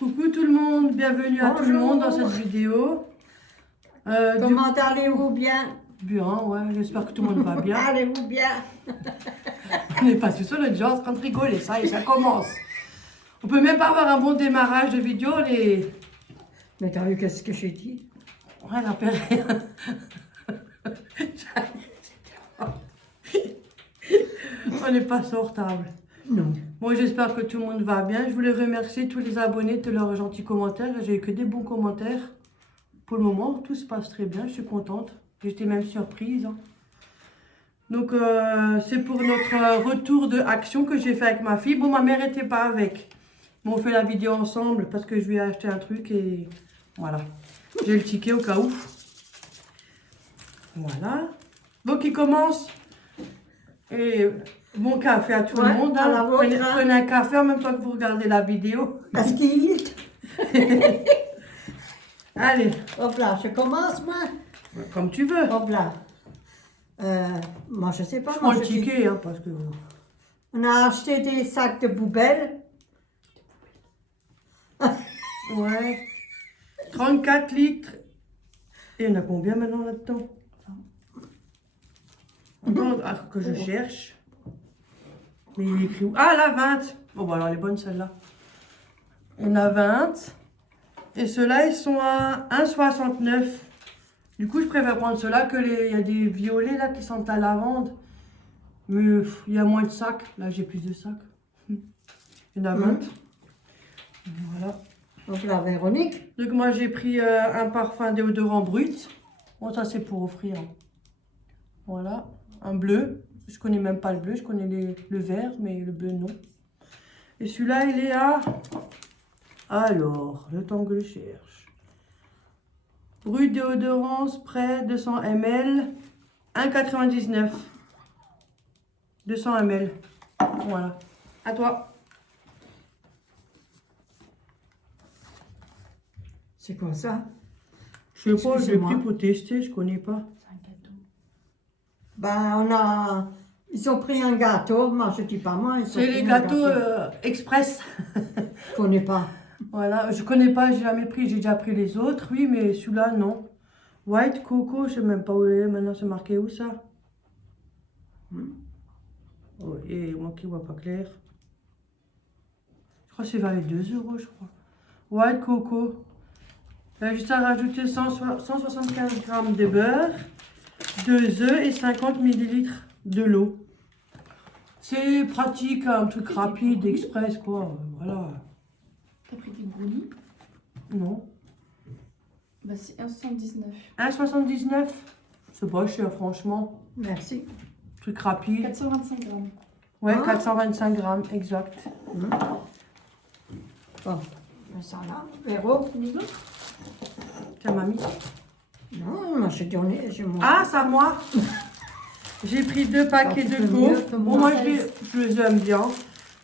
Coucou tout le monde, bienvenue à tout le monde dans cette vidéo. Comment allez-vous bien? Bien, ouais, j'espère que tout le monde va bien. Allez-vous bien? On n'est pas tout seul, on est déjà en train de rigoler, ça y est, ça commence. On peut même pas avoir un bon démarrage de vidéo, les... Mais t'as vu qu'est-ce que j'ai dit? Ouais, ça fait rien. On n'est pas sortable. Non. Bon, j'espère que tout le monde va bien. Je voulais remercier tous les abonnés de leurs gentils commentaires. J'ai eu que des bons commentaires. Pour le moment, tout se passe très bien. Je suis contente. J'étais même surprise. Hein. Donc, c'est pour notre retour de action que j'ai fait avec ma fille. Bon, ma mère n'était pas avec. Mais on fait la vidéo ensemble parce que je lui ai acheté un truc et voilà. J'ai le ticket au cas où. Voilà. Donc, il commence. Et bon café à tout le monde. à la Hein. vôtre, Prenez un café en même temps que vous regardez la vidéo. Parce qu'il... Allez, Hop là, je commence moi. comme tu veux. Hop là. Moi je sais pas. Je prends Moi, le je dis- ticket, hein, parce que... On a acheté des sacs de poubelle. Ouais. 34 litres. Et il y en a combien maintenant là-dedans? Attends, que je cherche. Mais il est écrit où? Ah, là, 20. Bon, bah alors, elle est bonne celle-là. Il y en a 20. Et ceux-là, ils sont à 1,69. Du coup, je préfère prendre ceux-là que les... Il y a des violets là qui sont à lavande. Mais il y a moins de sacs. Là, j'ai plus de sacs. Il y en a 20. Voilà. Hop là, Véronique. Donc, moi, j'ai pris un parfum déodorant brut. Bon, ça, c'est pour offrir. Voilà. Un bleu. Je connais même pas le bleu. Je connais le vert, mais le bleu, non. Et celui-là, il est à... Alors, le temps que je cherche. Brut déodorant spray 200 ml. 1,99. 200 ml. Voilà. À toi. C'est quoi ça? Je sais pas, je l'ai Excusez-moi. pris pour tester, je connais pas. C'est un gâteau. Ben on a... Ils ont pris un gâteau. Moi je dis pas moi. Ils ont C'est pris les un gâteaux gâteau. express. Je connais pas. Voilà, je connais pas, j'ai jamais pris, j'ai déjà pris les autres, oui, mais celui-là, non. White Coco, je sais même pas où il est, maintenant c'est marqué où ça? Oh, et moi qui vois pas clair. Je crois que c'est vers les 2 €, je crois. White Coco. Il y a juste à rajouter 175 g de beurre, 2 œufs et 50 ml de l'eau. C'est pratique, un truc rapide, express, quoi. Voilà. T'as pris des brownies? Non. Bah c'est 1,79. 1,79. C'est pas cher, franchement. Merci. Truc rapide. 425 grammes. Ouais, Ah. 425 grammes, exact. Bon. Ben, ça là. Véro. Tiens, mamie. Non, moi je dis on est... Ah, ça, moi. J'ai pris 2 paquets Ah, tu de peux mieux gaufres. que Bon, moi. moi, je les aime bien.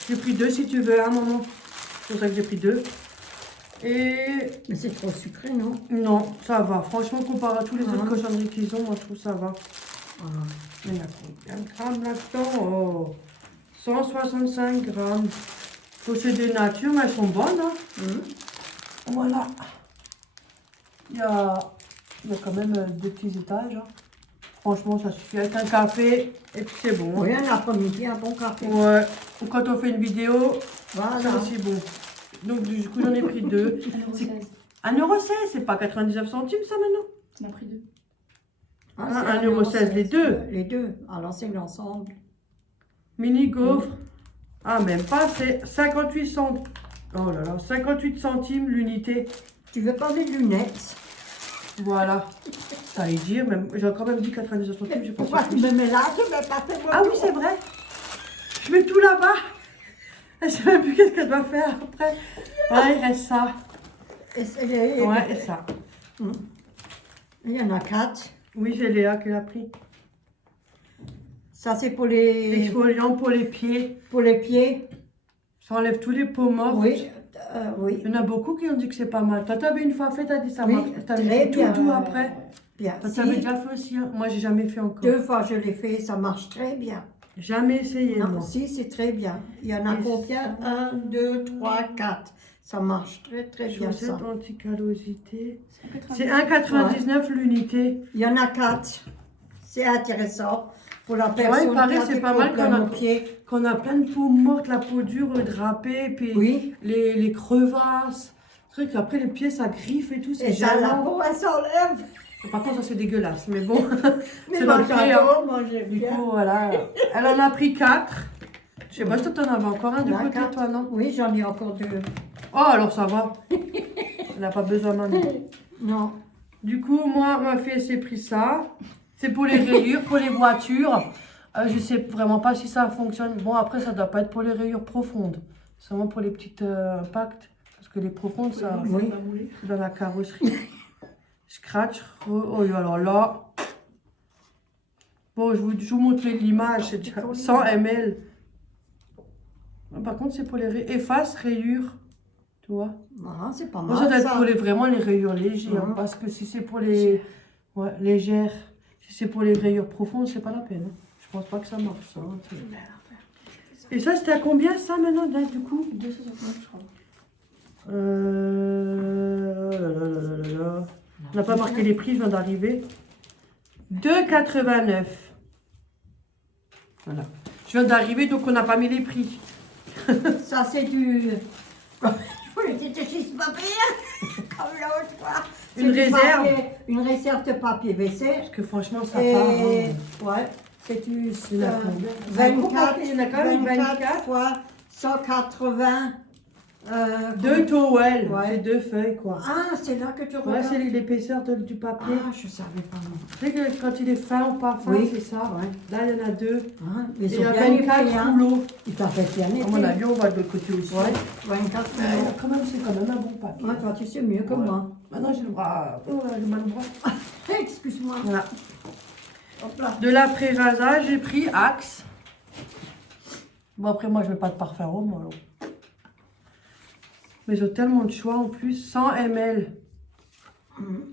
J'ai pris 2 si tu veux, hein, maman. C'est pour ça que j'ai pris 2. Et Mais c'est trop sucré, non? non, ça va. Franchement, comparé à tous les Ah. autres cochonneries qu'ils ont, moi, je trouve ça va. Ah. Il y en a combien de grammes là-dedans? Oh, 165 grammes. Faut c'est des natures, mais elles sont bonnes. Hein. Voilà. Il y a quand même 2 petits étages. Hein. Franchement, ça suffit avec un café et puis c'est bon. Oui, un après-midi, un bon café. Ouais. Ou quand on fait une vidéo, c'est Voilà. aussi bon. Donc du coup, j'en ai pris 2. 1,16 1,16 €, c'est pas 99 centimes ça maintenant? On a pris 2. Ah, Ah, c'est 1,16 € les deux. Les deux. Alors c'est l'ensemble. Mini gaufre. Ah, même pas, c'est 58 centimes. Oh là là, 58 centimes l'unité. Tu veux pas des lunettes? Voilà. Ça allait dire, même j'ai quand même dit 99 centimes, j'ai pas Pourquoi fait tu plus. me mets là? Tu veux pas faire Ah oui, c'est vrai. Je mets tout là-bas. Je sais même plus qu'est-ce qu'elle doit faire après. Ouais, il reste ça. Ouais, et ça. Il y en a 4. Oui, c'est Léa qui l'a pris. Ça c'est pour les Exfoliant pour les pieds. pieds. Ça enlève tous les peaux mortes. Oui. Oui. Il y en a beaucoup qui ont dit que c'est pas mal. Toi, t'avais une fois fait, t'as dit ça Oui, marche. T'avais très fait tout bien. doux après. Bien. Toi, Si, t'avais déjà fait aussi. Hein. Moi, j'ai jamais fait encore. 2 fois je l'ai fait, ça marche très bien. Jamais essayé, Non, moi. si, c'est très bien. Il y en a Et combien? 1, 2, 3, 4. Ça marche très bien Chaussettes ça. anti-callosité. C'est C'est 1,99 l'unité. Il y en a 4. C'est intéressant pour la Ouais, il personne paraît qui a que c'est des pas mal problèmes au pied. qu'on a plein de peau morte, la peau dure, drapée, puis Oui. les crevasses. Truc, après les pieds ça griffe et tout, c'est Et ça, la gênant. peau, elle s'enlève. Par contre, ça c'est dégueulasse, mais bon, Mais c'est moi, notre prix. Hein. j'adore, moi, j'aime Du bien. coup, voilà. Elle en a pris 4. Je sais pas si t'en avais encore un de Il y en a côté, 4. toi, non? Oui, j'en ai encore 2. Oh, alors ça va. Elle n'a pas besoin maintenant. Non. Du coup, moi, ma fille, elle s'est pris ça. C'est pour les rayures, pour les voitures. Je sais vraiment pas si ça fonctionne. Bon, après, ça doit pas être pour les rayures profondes. C'est vraiment pour les petites impacts. Parce que les profondes, ça, Oui. c'est dans la carrosserie. Scratch. Oh, alors là. Bon, je vous montre l'image. C'est déjà 100 ml. Par contre, c'est pour les efface rayures. Tu vois? Ah, c'est pas Moi, mal ça doit être ça. pour vraiment les rayures légères. Hein, parce que si c'est pour les. Ouais, légères. Si c'est pour les rayures profondes, c'est pas la peine. Hein. Je pense pas que ça marche. Ça, hein. Et ça, c'était à combien ça maintenant, là, du coup? 2,69 je crois. On n'a pas marqué les prix, je viens d'arriver. 2,89. Voilà. Je viens d'arriver, donc on n'a pas mis les prix. Ça, c'est du. Je voulais dire du papier. Comme l'autre fois. C'est Une du réserve. une réserve de papier WC. Parce que franchement, ça Et. part. Hein. Ouais. C'est du. Il y en a combien? 24. Il y en a quand même 24. fois 180. Deux towels, Ouais. c'est 2 feuilles quoi. Ah, c'est là que tu Ouais, regardes. c'est l'épaisseur du papier. Ah, je savais pas. Non. Tu sais que quand il est fin ou pas fin, Oui. c'est ça. Ouais. Là, il y en a 2. Ah, mais Et ils il y ont a bien été, 24 hein. rouleaux. Ils t'avaient bien été. À mon avis, on va de l'autre côté aussi. Ouais, 24 Mais rouleaux. quand même, c'est quand même un bon papier. Ouais, toi, tu sais mieux que Ouais. moi. Maintenant, j'ai le bras. Oh, j'ai mal au bras. Excuse-moi. Voilà. Hop là. De l'après-rasage, j'ai pris Axe. Bon, après, moi, je ne veux pas de parfum rose, moi. Alors. Mais ils ont tellement de choix en plus. 100 ml.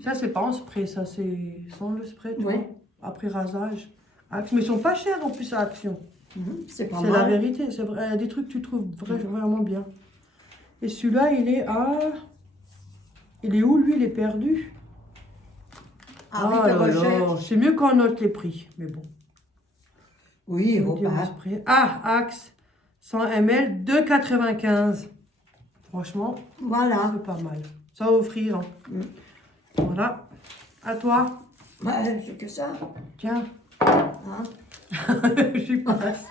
Ça, c'est pas en spray, ça, c'est sans le spray, tu Oui. vois. Après-rasage. Axe. Mais ils sont pas chers en plus à Action. C'est pas C'est la mal. vérité. C'est vrai. Il y a des trucs que tu trouves vraiment bien. Et celui-là, il est à. Il est où, lui? Il est perdu. Ah, oui, Ah te là là, rejette. c'est mieux qu'on note les prix, mais bon. Oui, On au dit au pas. spray. Ah, Axe, 100 ml, 2,95. Franchement, Voilà. c'est pas mal. Ça va offrir. Hein. Voilà. À toi. Ouais, j'ai que ça. Tiens. Hein. J'y passe.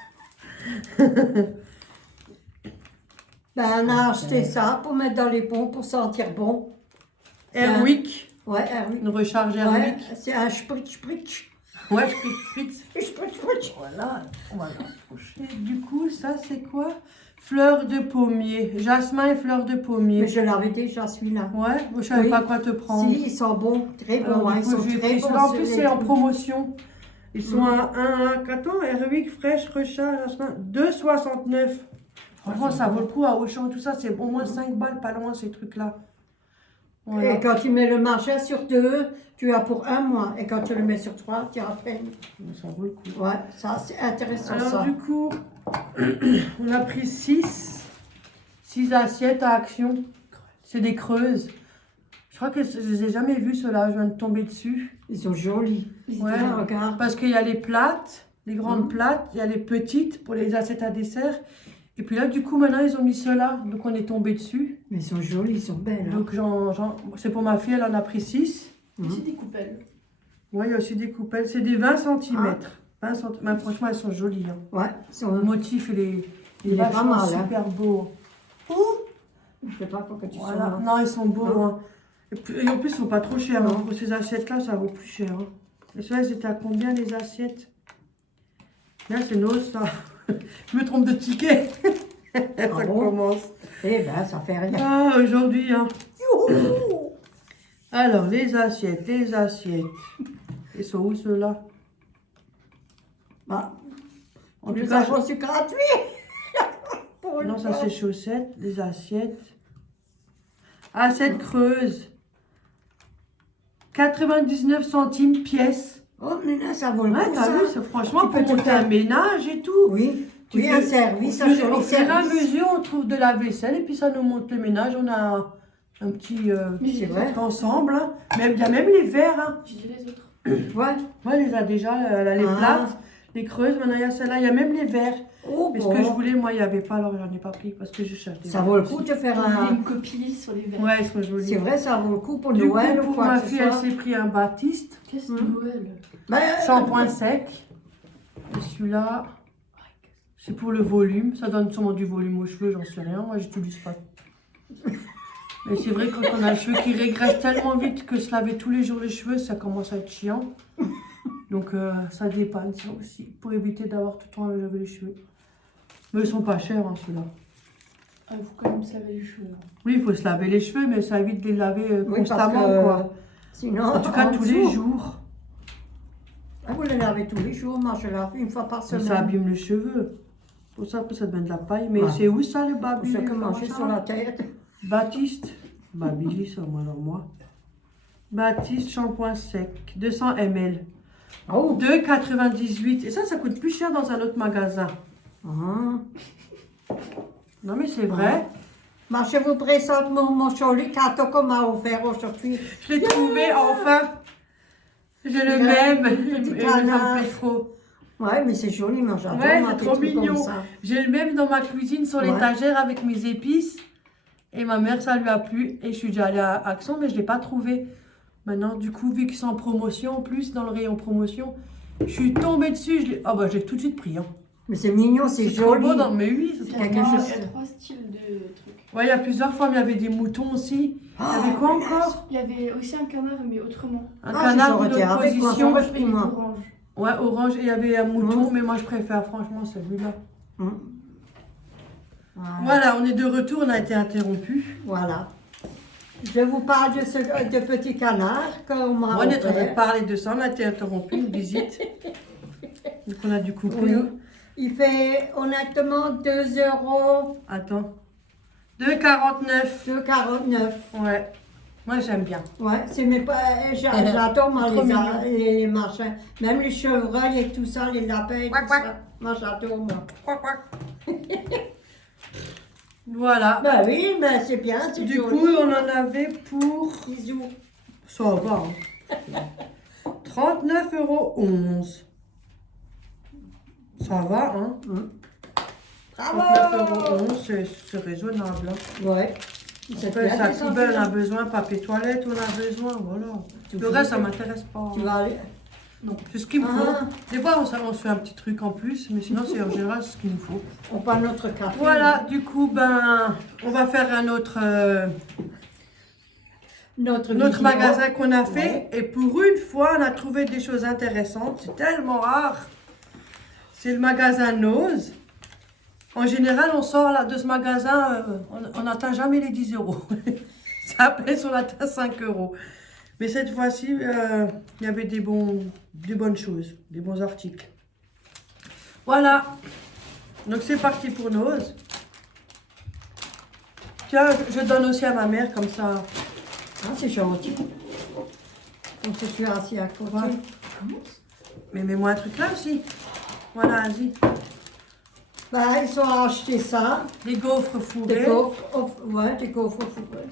Ben, on a acheté ça pour mettre dans les pompes pour sentir bon. Airwick. Ouais, oui. Une recharge Ouais, Airwick. c'est un spritz. Ouais, spritz. Spritz. Voilà. Et du coup, ça, c'est quoi? Fleur de pommier. Jasmin et fleur de Mais pommier. je l'avais déjà, celui-là. Ouais, je savais Oui. pas quoi te prendre. Si, ils sont bons, très bons. Alors, hein, du ils coup, sont j'ai très pris bons. celui-là. En plus, ceux-là. c'est en promotion. Ils sont à 1,14 Airwick fraîche recharge jasmin 2,69. Franchement, ça vaut le coup à Auchan, tout ça, c'est au moins 5 balles, pas loin ces trucs-là. Voilà. Et quand tu mets le marché sur 2, tu as pour 1 mois. Et quand tu le mets sur 3, tu as à peine. Ça vaut le coup. Ouais, ça, c'est intéressant, Alors, ça. du coup, on a pris 6 assiettes à Action. C'est des creuses. Je crois que je les ai jamais vues, ceux-là. Je viens de tomber dessus. Ils sont jolis. Ouais. Ah, regarde. Parce qu'il y a les plates, les grandes plates, il y a les petites pour les assiettes à dessert. Et puis là, du coup, maintenant, ils ont mis ceux-là. Donc, on est tombé dessus. Mais ils sont jolis, ils sont belles. Hein. Donc, c'est pour ma fille, elle en a pris 6. C'est des coupelles. Ouais, il y a aussi des coupelles. C'est des 20 cm. 20 cm. Mais franchement, elles sont jolies. Hein. Ouais, ils sont... Le motif, il est pas vachement mal, hein. super beau. Je sais pas, faut que tu Voilà. sois... Non, ils sont beaux. Non. Hein. Et en plus, ils sont pas trop chers. Hein. Pour ces assiettes-là, ça vaut plus cher. Hein. Et ceux-là, c'était à combien les assiettes? Là, c'est nos, ça. Je me trompe de ticket. Ça bon commence. Eh ben, ça fait rien. Ah, aujourd'hui, hein. Alors, les assiettes. Ils sont où ceux-là? Bah, En on tout les cas, a reçus gratuits. Pour une non, ça fois. c'est chaussettes, les assiettes. Assiettes creuses. 99 centimes pièce. Oh, mais là, ça vaut le Ouais, coup, t'as ça. vu, c'est franchement Tu pour peux te monter faire- un ménage et tout. Oui. Oui, un service, un Au joli fur et à service. mesure, on trouve de la vaisselle et puis ça nous monte le ménage. On a un petit C'est vrai. ensemble. Hein. Il y a même les verres. Hein. Je dis les autres. Ouais. Moi, elle les a déjà. Elle a les Ah. plates, les creuses. Maintenant, il y a celle-là. Il y a même les verres. Oh, Mais ce bon. que je voulais, moi, il n'y avait pas. Alors, j'en ai pas pris parce que je cherche des Ça verres vaut le aussi. coup de faire On voulait un... une copie sur les verres. Ouais, ils sont jolis. C'est vrai, ça vaut le coup pour Du Noël coup, ou pour quoi ma que ce fille, elle soit. s'est pris un Baptiste. Qu'est-ce que Noël? Ben, Shampoing sec. Et celui-là, c'est pour le volume. Ça donne sûrement du volume aux cheveux, j'en sais rien. Moi, j'utilise pas. Mais c'est vrai que quand on a les cheveux qui régressent tellement vite que se laver tous les jours les cheveux, ça commence à être chiant. Donc, ça dépanne ça aussi. Pour éviter d'avoir tout le temps à laver les cheveux. Mais ils sont pas chers, hein, ceux-là. Ah, il faut quand même se laver les cheveux. Oui, il faut se laver les cheveux, mais ça évite de les laver oui, parce constamment, que quoi. sinon, En tout cas, tous les dessous- jours. Ah, vous les lavez tous les jours, moi je lave une fois par Mais semaine. ça abîme les cheveux. Pour ça, après, ça devient de la paille. Mais Ouais. c'est où ça, le Vous baby? savez que manger sur la tête. Baptiste. Baby, ça, moi, alors moi. Baptiste shampoing sec, 200 ml. Oh! 2,98. Et ça coûte plus cher dans un autre magasin. Ah. Non, mais c'est vrai. Moi, je vous présente mon joli cadeau qu'on m'a offert aujourd'hui. Je l'ai trouvé, enfin. J'ai le Ouais, même. petit Et ça me canard. plaît trop. Ouais, mais c'est joli, moi j'adore. Ouais, moi, c'est des trop trucs comme mignon. ça. J'ai le même dans ma cuisine sur Ouais. l'étagère avec mes épices. Et ma mère, ça lui a plu. Et je suis déjà allée à Action, mais je ne l'ai pas trouvé. Maintenant, du coup, vu que c'est en promotion, en plus, dans le rayon promotion, je suis tombée dessus. Ah bah, j'ai tout de suite pris. Hein. Mais c'est mignon, c'est trop joli. beau dans... Mais oui, c'est Il y trop a quelque beau. chose- il y a 3 styles de trucs. Ouais, il y a plusieurs formes. Il y avait des moutons aussi. Il y avait quoi encore? Il y avait aussi un canard, mais autrement. Un Ah, canard j'aurais d'une été autre avec moi, position. j'aurais pris moi. Orange. Ouais, orange. Et il y avait un mouton, Mm. mais moi, je préfère franchement celui-là. Hum. Voilà. Voilà, on est de retour. On a été interrompu. Voilà. Je vous parle de ce de petit canard qu'on m'a On est en train de offert. parler de ça. On a été interrompu, une visite. Donc, on a dû couper. Oui. hein. Il fait honnêtement 2 €, Attends. 2,49. 2,49. Ouais. Moi, j'aime bien. Ouais, c'est mes pas. J'adore moi Trop mignon. les machins. Même les chevreuils et tout ça, les lapins et Quack, tout quack. ça. Moi j'adore moi. Quack, quack. Voilà. Bah oui, mais c'est bien, c'est Du joli. coup, on en avait pour... Bisous. Ça va. Hein. 39,11 €. Ça va, hein? Bravo. 39,11 €, c'est raisonnable. Hein. Ouais. C'est Après, bien ça que ça poubelle, on a fait. besoin, papier toilette, on a besoin, voilà. Tu Le veux reste, ça que- m'intéresse pas. Tu vas aller. C'est ce qu'il me faut. Ah. Des fois, on se fait un petit truc en plus, mais sinon, c'est en général ce qu'il nous faut. On prend notre café. Voilà, du coup, ben, on va faire un autre, Notre notre vidéo. magasin qu'on a fait. Ouais. Et pour une fois, on a trouvé des choses intéressantes. C'est tellement rare. C'est le magasin Nose. En général, on sort là, de ce magasin, on n'atteint jamais les 10 €. Ça pèse, on atteint 5 €. Mais cette fois-ci, il y avait des bonnes choses, des bons articles. Voilà. Donc c'est parti pour Nose. Tiens, je donne aussi à ma mère comme ça. Ah, c'est gentil. Donc je suis assis à côté. Ouais. Mais mets-moi un truc là aussi. Voilà, vas-y. Bah, ils ont acheté ça. Des gaufres Des fourrés. gaufres. Ouais, des gaufres fourrées.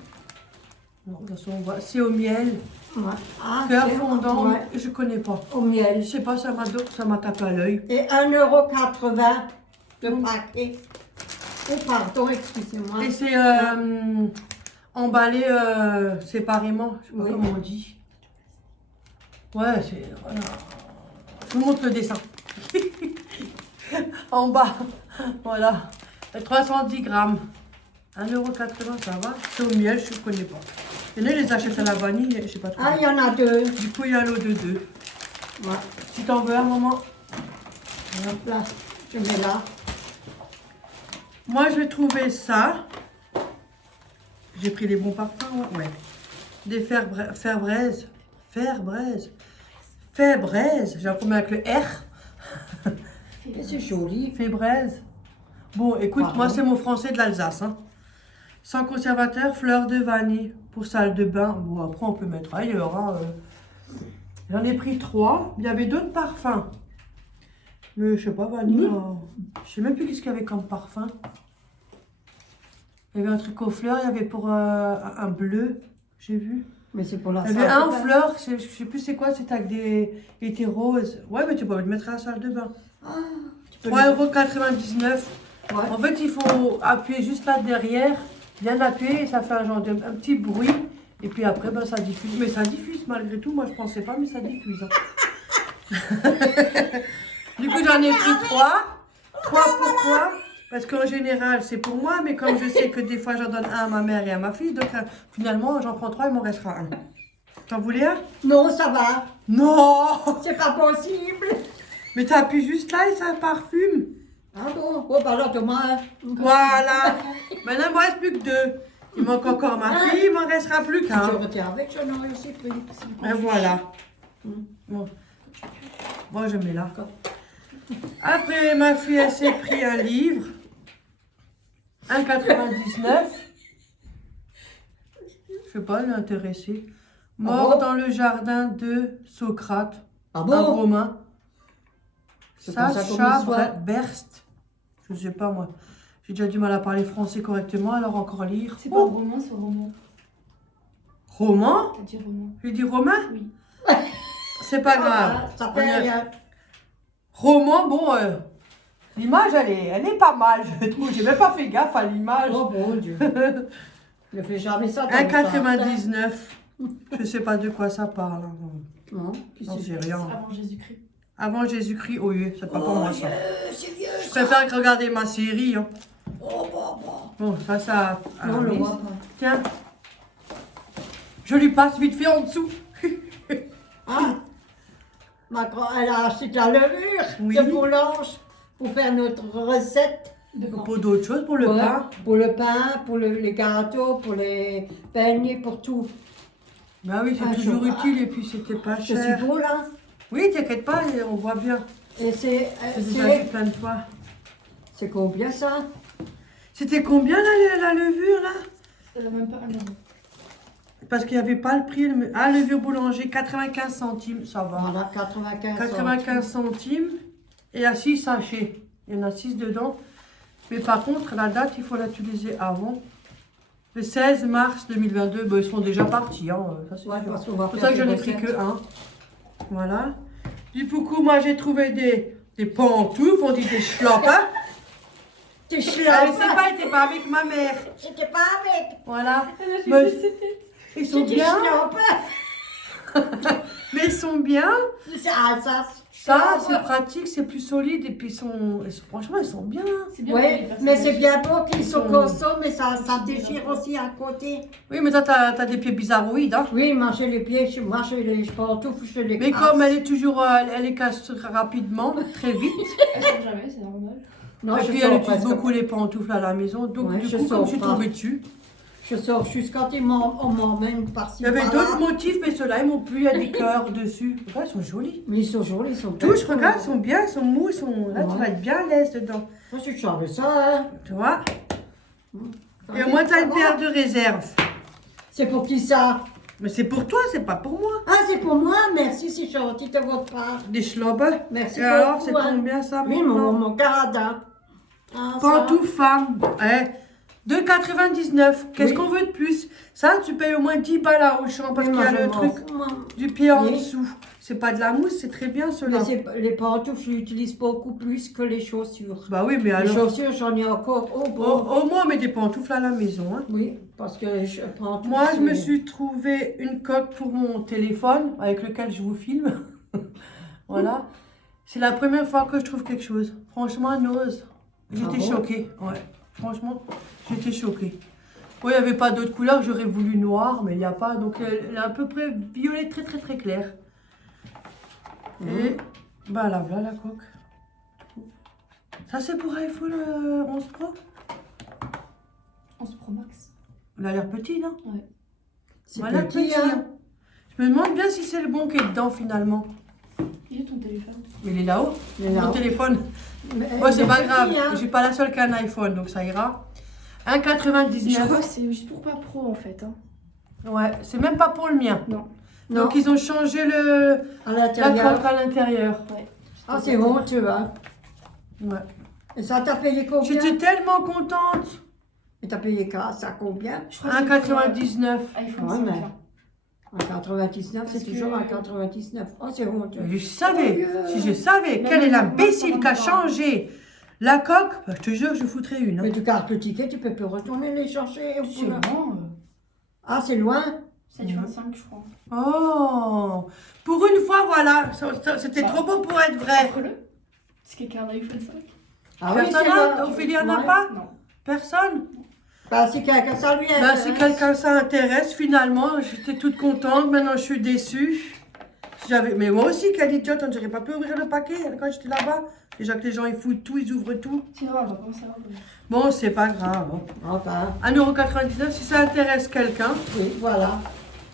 Non, de toute façon, on voit. C'est au miel. Ouais. Ah, Cœur c'est- fondant, ouais, je connais pas. au Je miel. sais pas, ça m'a tapé à l'œil. Et 1,80 € le paquet. Oh, pardon, excusez-moi. Et c'est emballé séparément. Je sais pas Oui. comment on dit. Ouais, c'est. Voilà. Je vous montre le dessin. En bas. Voilà. 310 grammes. 1,80 €, ça va. C'est au miel, je ne connais pas. Il y en a, ils les achètent à la vanille, je sais pas trop. Ah, il y en a 2. Du coup, il y a un lot de 2. Ouais. Si t'en veux un moment. Hop là, je mets là. Moi, je vais trouver ça. J'ai pris les bons parfums, ouais. Des Febreze. J'ai un problème avec le R. Et c'est joli. Febreze. Bon, écoute, Pardon. moi, c'est mon français de l'Alsace. Hein. Sans conservateur, fleur de vanille pour salle de bain. Bon, après, on peut mettre ailleurs. Hein. J'en ai pris 3. Il y avait d'autres parfums. Mais je sais pas, vanille. Je sais même plus qu'est-ce qu'il y avait comme parfum. Il y avait un truc aux fleurs, il y avait pour un bleu, j'ai vu. Mais c'est pour la Il y salle. avait un de bain. fleur, je sais plus c'est quoi, c'était avec des était rose. Ouais, mais tu peux le mettre à la salle de bain. Tu peux 3,99 €. Ouais. En fait, il faut appuyer juste là derrière, bien appuyer, et ça fait un petit bruit. Et puis après, ben, ça diffuse. Mais ça diffuse malgré tout, moi je pensais pas, mais ça diffuse. Hein. Du coup, j'en ai pris 3. 3 pourquoi? Parce qu'en général, c'est pour moi, mais comme je sais que des fois, j'en donne un à ma mère et à ma fille, donc finalement, j'en prends 3, il m'en restera un. T'en voulais un? Non, ça va. Non! C'est pas possible. Mais t'appuies juste là et ça parfume. Ah bon? Oh, bah alors, demain. Voilà. Maintenant, il me reste plus que 2. Il manque encore ma fille, il m'en restera plus Je qu'un. retiens avec, j'en aurais aussi pris. Et voilà. Bon. Bon, je mets là. Après, ma fille, elle s'est pris un livre. 1,99 €. Je sais pas, elle est intéressée. Mort bon dans le jardin de Socrate. Ah Un bon? romain. C'est pas ça comme Sacha histoire. Berst. Je sais pas moi. J'ai déjà du mal à parler français correctement, alors encore lire. C'est pas un roman, c'est un roman. Roman? T'as dit roman. Je dis romain? Oui. C'est pas Ah, grave. bah, ça On fait y a- rien. Roman, bon, l'image, elle est pas mal, je trouve. J'ai même pas fait gaffe à l'image. Oh bon Dieu. Ne fais jamais ça. 1,99 €. Je sais pas de quoi ça parle. Hein. Non, J'en sais C'est rien. avant Jésus-Christ. Avant Jésus-Christ, oh oui, c'est pas pour moi ça. c'est vieux. Je préfère que regarder ma série. Hein. Oh, bon. Bon, ça. Non, on le Alice. voit pas. Tiens. Je lui passe vite fait en dessous. Ah, ma elle a acheté de la levure Oui. de boulange pour faire notre recette. Devant. Pour d'autres choses, pour le Ouais, pain. Pour le pain, pour les gâteaux, pour les beignets, pour tout. Bah oui, c'est Ah, toujours je- utile et puis c'était pas Je suis cher. beau là. Oui, t'inquiète pas, on voit bien. Et J'ai déjà vu plein de fois. c'est combien ça? C'était combien la levure là? Elle a même pas un euro. Parce qu'il n'y avait pas le prix. Ah, levure boulanger, 95 centimes, ça va. Voilà, 95 95 centimes et à 6 sachets. Il y en a 6 dedans. Mais par contre, la date, il faut l'utiliser avant. Le 16 mars 2022, ben, ils sont déjà partis. Hein, ça, c'est Ouais, sûr. parce qu'on va C'est pour faire ça que des j'en ai pris recettes. que un. Voilà. Du coup, moi, j'ai trouvé des pantoufles, on dit des schloppes. Hein. T'es Ah, chiant. mais c'est pas, elle était pas avec ma mère. J'étais pas avec. Voilà. Elle a fait Mais- que ses têtes. Ils sont J'étais bien. chiant. Mais ils sont bien. C'est Alsace. Ça, c'est pratique, c'est plus solide. Et puis, franchement, ils sont bien. C'est bien pour les Oui, personnes mais c'est âgées. bien beau qu'ils sont sont- costauds, mais ça déchire aussi à côté. Oui, mais toi, t'as des pieds bizarroïdes. Hein. Oui, manger les pieds, moi j'ai les pantoufles, je les Mais casse. comme elle est toujours, elle les casse rapidement, très vite. Elle sort jamais, c'est normal. Non, Et je puis sors elle utilise presque beaucoup les pantoufles à la maison. Donc Ouais, du je coup, comme sors je suis pas. tombée dessus, Je sors juste quand on m'emmène par-ci. il y avait par-là. d'autres motifs, mais ceux-là, ils m'ont plu. Il y a des cœurs dessus. Regarde, ils sont jolis. Mais ils sont jolis, ils sont Touche, belles. regarde, ils sont bien, ils sont mous, ils sont... Là, tu Ouais. vas être bien à l'aise dedans. Moi, je change ça, hein. Tu vois. Et au moins, t'as une paire de réserve. C'est pour qui ça? Mais c'est pour toi, c'est pas pour moi. Ah, c'est pour moi, merci, c'est gentil de votre part. Des schlobes. Merci Et alors, beaucoup, c'est hein. combien ça Oui, maintenant mon Canada. Ah, ça. Pantoufles femmes. 2,99. Qu'est-ce Oui. qu'on veut de plus? Ça, tu payes au moins 10 balles à Auchan parce Oui, qu'il y a moi, je le m'en truc fous, moi. du pied en Oui. dessous. C'est pas de la mousse, c'est très bien Mais cela. les pantoufles, je l'utilise beaucoup plus que les chaussures. Bah oui, mais Les alors. chaussures, j'en ai encore au Au, bon. au moins, on met des pantoufles à la maison. Hein. Oui, parce que les pantoufles. Moi, je me c'est- suis trouvé une coque pour mon téléphone avec lequel je vous filme. Voilà. C'est la première fois que je trouve quelque chose. Franchement, Nose, j'étais bon choquée. Ouais. Franchement, j'étais choquée. Oui, il n'y avait pas d'autres couleurs. J'aurais voulu noir, mais il n'y a pas. Donc, elle est à peu près violet très, très, très clair. Et, bah là, voilà la coque. Ça, c'est pour iPhone 11 Pro. On se Pro Max. Elle a l'air petit, non? C'est Voilà, petit, hein. Je me demande bien si c'est le bon qui est dedans finalement. Il est ton téléphone. Mais il est là-haut, Mais mon non. téléphone. Mais, Moi, c'est il est pas petit, grave. hein. Je suis pas la seule qui a un iPhone, donc ça ira. Je crois 1,99. que c'est juste pour pas pro en fait. Hein. Ouais, c'est même pas pour le mien. Non. Donc Non, ils ont changé à la l'intérieur. coque à l'intérieur. Ouais. Ah, c'est honteux, hein. Ouais. Et ça t'a payé combien? J'étais tellement contente. Et t'as payé ça combien? Je crois que c'est pour, 1,99. iPhone Ouais, 5. mais- hein. En 99, Parce c'est toujours que- en 99. Oh, c'est honteux. Je savais, Oh, si je savais Mais quelle est moi, l'imbécile qui a ça va pas. changé la coque, bah, je te jure, je foutrais une. hein. Mais tu gardes le ticket, tu peux plus retourner les chercher. C'est bon. Ah, c'est loin? C'est du 25, je crois. Oh, pour une fois, voilà, c'était trop beau pour être vrai. Offre-le. Si quelqu'un a un iPhone 5. Ah Personne c'est n'a, loin. Ophélie en a Ouais. pas? Non. Personne? Bah, si quelqu'un, ça lui Bah, si intéresse. quelqu'un s'intéresse, finalement, j'étais toute contente, maintenant je suis déçue. Mais moi aussi, quelle idiote, on dirait pas pu ouvrir le paquet quand j'étais là-bas. Déjà que les gens ils foutent tout, ils ouvrent tout. C'est grave, on va penser à Bon, c'est pas grave. hein. Ah, bah, 1,99 €, si ça intéresse quelqu'un. oui, voilà.